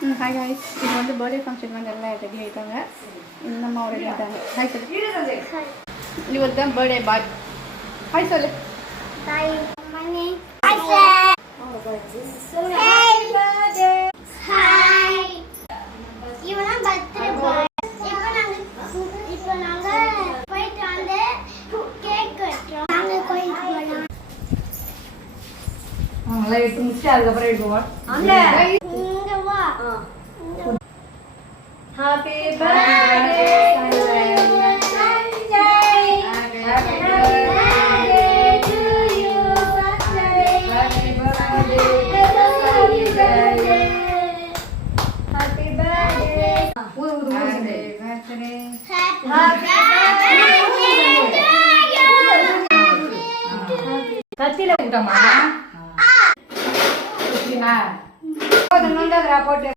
Hi guys, இது வந்து birthday function வந்து எல்லாம் ரெடி ஆகிட்டாங்க. இந்த அம்மா ரெடி ஆகிட்டாங்க. ஹாய் சொல்லு. இவர் தான் பர்த்டே பாய். ஹாய் சொல்லு. Hi mummy. Hi sir. Hi birthday. Hi. இவனா பர்த்டே பாய். இப்போ நாங்க போயிட்டு வந்து கேக் வெட்டுறோம். நாங்க கோயிலுக்கு போறோம். நல்லா எடுத்து முடிச்சு அதுக்கப்புறம் எடுப்போம். அங்க இங்க வா. Happy birthday Sanjay. Happy birthday to you Sanjay. Happy birthday happy birthday. ஊது ஊது ஊது. பர்த்டே. கத்தில ஊட்டமா? போட்டு